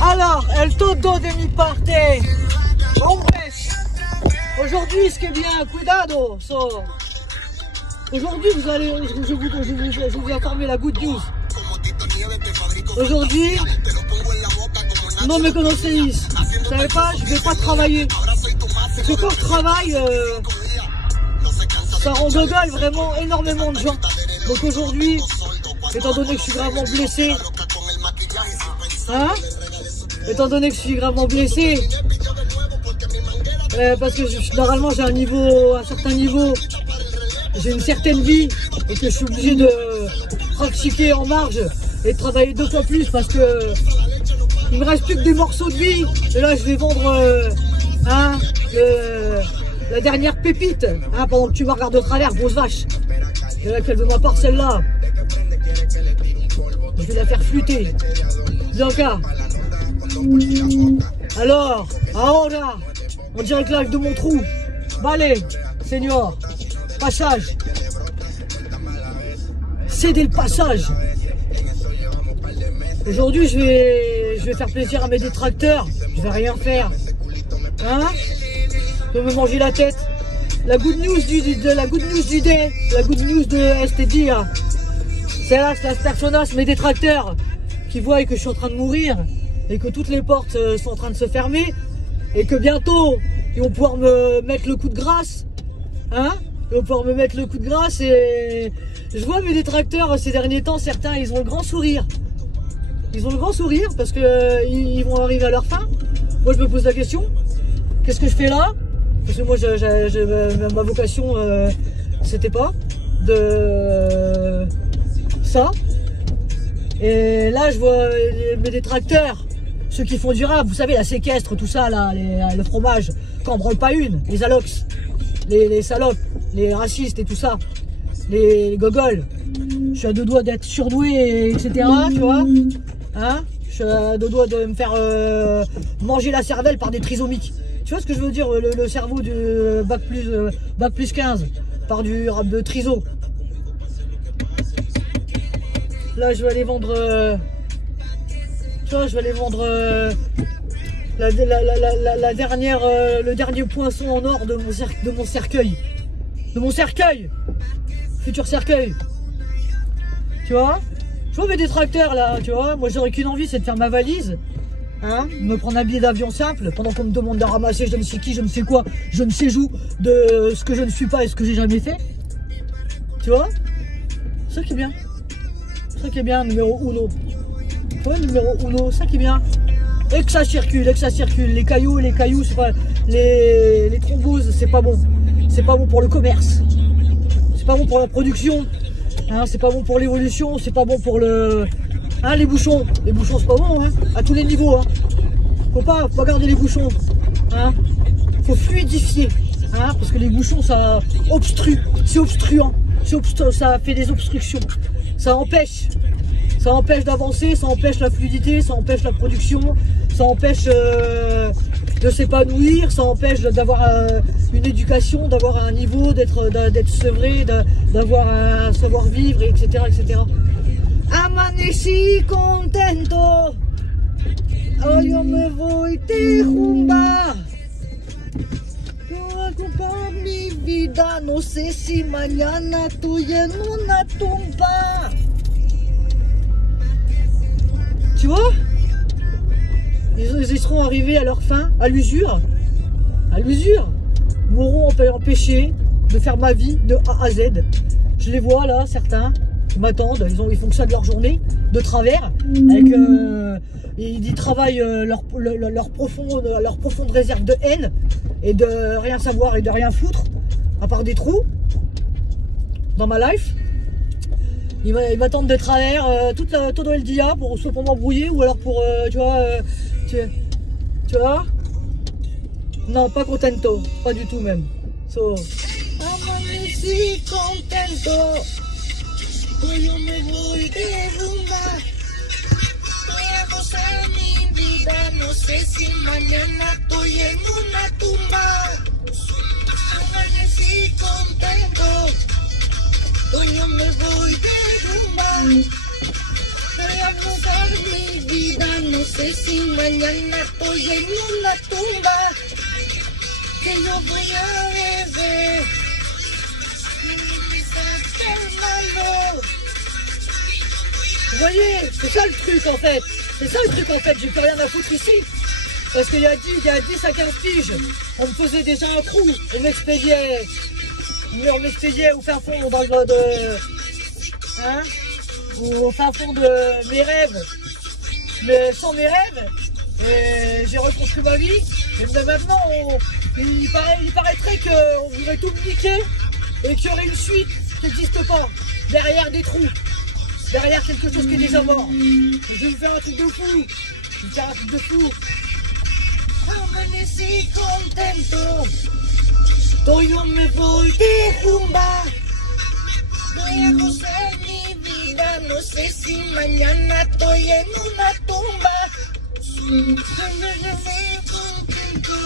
Alors, el todo de mi parte. Hombres, aujourd'hui, ce qui est bien, cuidado. So. Aujourd'hui, vous allez, je vous informer la good news. Aujourd'hui, non me conocéis. Vous savez pas, je vais pas travailler. Parce que quand je travaille, ça rend gogol vraiment énormément de gens. Donc aujourd'hui, étant donné que je suis gravement blessé, hein, étant donné que je suis gravement blessé, parce que normalement j'ai un certain niveau, j'ai une certaine vie, et que je suis obligé de pratiquer en marge et de travailler 2 fois plus parce que il me reste plus que des morceaux de vie. Et là je vais vendre la dernière pépite, hein, pendant que tu me regardes de travers, grosse vache. Et là qu'elle veut ma parcelle là. Je vais la faire flûter. Bianca. Alors, ahora, on dirait que l'âge de mon trou. Vale, senior. Passage. Cédez le passage. Aujourd'hui, je vais faire plaisir à mes détracteurs. Je vais rien faire. Hein? Je vais me manger la tête. La good news du day, la good news de este dia. C'est là, las personas, mes détracteurs, qui voient que je suis en train de mourir et que toutes les portes sont en train de se fermer et que bientôt ils vont pouvoir me mettre le coup de grâce. Hein? Ils vont pouvoir me mettre le coup de grâce et je vois mes détracteurs ces derniers temps, certains ils ont le grand sourire. Ils ont le grand sourire parce que ils vont arriver à leur fin. Moi je me pose la question, qu'est-ce que je fais là? Parce que moi ma vocation c'était pas de ça. Et là je vois mes détracteurs, ceux qui font du rap, vous savez la séquestre, tout ça là, le fromage, quand on branle pas une, les alox, les salopes, les racistes et tout ça, les gogoles. Je suis à 2 doigts d'être surdoué, etc. Tu vois, hein? Je suis à 2 doigts de me faire manger la cervelle par des trisomiques. Tu vois ce que je veux dire? Le cerveau du bac plus 15 par du rap de triso. Là je vais aller vendre tu vois, je vais aller vendre la dernière, le dernier poinçon en or de mon cercueil. De mon cercueil. Futur cercueil. Tu vois? Je vois mes détracteurs là, tu vois. Moi j'aurais qu'une envie, c'est de faire ma valise. Hein, me prendre un billet d'avion simple pendant qu'on me demande de ramasser je ne sais qui, je ne sais quoi, je ne sais où, de ce que je ne suis pas et ce que j'ai jamais fait. Tu vois? Ça qui est bien. Ça qui est bien, numéro uno. Ouais, numéro uno, ça qui est bien. Et que ça circule, Les cailloux, c'est pas. Les thromboses, c'est pas bon. C'est pas bon pour le commerce. C'est pas bon pour la production. Hein, c'est pas bon pour l'évolution, c'est pas bon pour le. Hein, les bouchons c'est pas bon, hein, à tous les niveaux, hein. Faut pas garder les bouchons, hein. Faut fluidifier, hein, parce que les bouchons ça obstrue, c'est obstruant, ça fait des obstructions, ça empêche d'avancer, ça empêche la fluidité, ça empêche la production, ça empêche de s'épanouir, ça empêche d'avoir une éducation, d'avoir un niveau, d'être sevré, d'avoir un savoir-vivre, etc., etc. Amanecí contento, hoy yo me voy de rumba, yo por mi vida, no sé si mañana estoy en una tumba. Tu vois, ils seront arrivés à leur fin, à l'usure, mourront empêchés de faire ma vie de A à Z. Je les vois là, certains. Ils m'attendent, ils font que ça de leur journée, de travers, avec ils travaillent leur profonde réserve de haine et de rien savoir et de rien foutre, à part des trous dans ma life. Ils m'attendent de travers todo el dia, soit pour m'embrouiller ou alors pour, tu vois, tu vois. Non, pas contento, pas du tout même. So, amanecí contento. Hoy yo me voy de rumba, voy a gozar mi vida, no sé si mañana estoy en una tumba. Amanecí contento, hoy yo me voy de rumba, voy a gozar pasar mi vida, no sé si mañana estoy en una tumba, que yo voy a beber. Vous voyez, c'est ça le truc en fait. C'est ça le truc en fait, j'ai plus rien à foutre ici. Parce qu'il y a 10 à 15 piges, on me faisait déjà un trou, on m'expédiait au fin fond hein, au fin fond de mes rêves, mais sans mes rêves, et j'ai reconstruit ma vie, et maintenant il paraîtrait qu'on voudrait tout me niquer, et qu'il y aurait une suite qui n'existe pas, derrière des trous, derrière quelque chose qui est déjà mort. Je vais vous faire un truc de fou, Amanecí contento, hoy yo me voy de rumba, voy a gozar mi vida, no sé si mañana estoy en una tumba. Amanecí contento,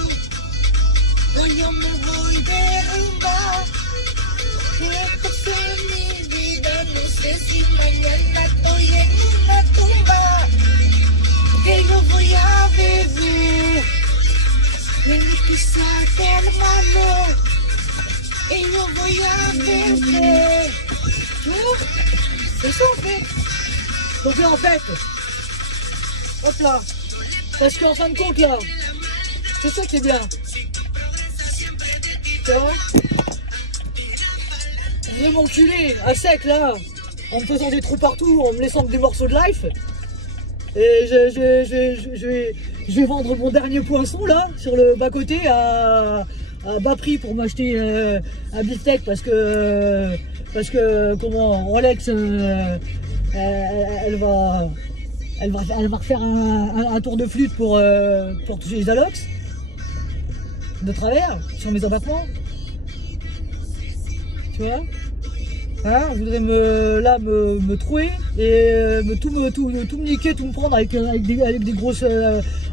hoy yo me voy de rumba, voy a gozar mi vida, no sé si mañana estoy en una tumba, que yo voy a beber. Tienes que sacar hermano, y yo voy a verte. tu vois, c'est ça en fait. Donc là en fait, hop là, parce qu'en fin de compte là, c'est ça qui est bien. Tu vois, je vais m'enculer à sec là, en me faisant des trous partout, en me laissant des morceaux de life. Et je vais vendre mon dernier poisson là, sur le bas-côté à bas prix pour m'acheter un beefsteak parce que comment Rolex elle va refaire un tour de flûte pour toucher les alox de travers sur mes abattements, tu vois. Hein, je voudrais me trouer et tout me niquer, tout me prendre avec des grosses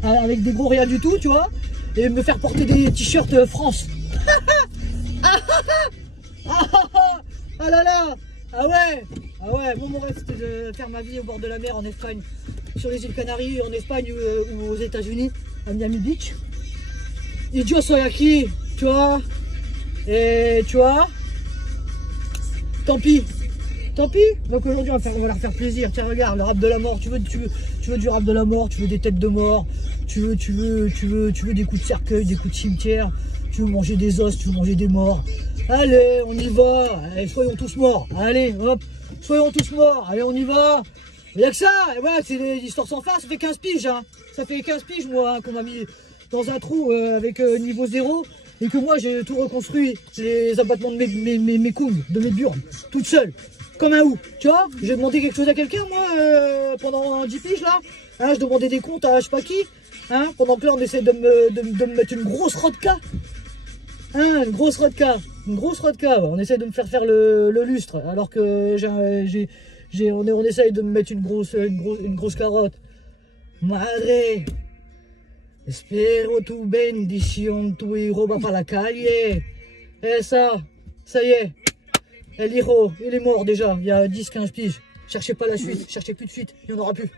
avec des gros rien du tout, tu vois, et me faire porter des t-shirts France. Ah là là, ah ouais, moi mon rêve c'était de faire ma vie au bord de la mer en Espagne, sur les îles Canaries, en Espagne ou aux États-Unis, à Miami Beach. Et yo soy aquí, tu vois, et tu vois. Tant pis. Donc aujourd'hui on va leur faire plaisir. Tiens regarde, le rap de la mort. Tu veux du rap de la mort, tu veux des têtes de mort, tu veux des coups de cercueil, des coups de cimetière, tu veux manger des os, tu veux manger des morts. Allez, on y va. Allez, soyons tous morts. Allez, hop, soyons tous morts. Allez, on y va. Il n'y a que ça. Et ouais, c'est l'histoire sans fin. Ça fait 15 piges. Hein. Ça fait 15 piges moi hein, qu'on m'a mis dans un trou avec niveau 0. Et que moi j'ai tout reconstruit, les abattements de mes couilles, de mes burnes, toute seule, comme un ouf, tu vois. J'ai demandé quelque chose à quelqu'un moi, pendant 10 piges là, hein, je demandais des comptes à je sais pas qui, hein, pendant que là on essaie de me mettre une grosse rodka, hein, une grosse rodka, ouais. On essaie de me faire le lustre, alors que on essaye de me mettre une grosse carotte, madre. Espero tu bendición, tu hijo va para la calle. Et ça y est. El hijo, il est mort déjà, il y a 10-15 piges. Cherchez pas la suite, cherchez plus de suite, il n'y en aura plus.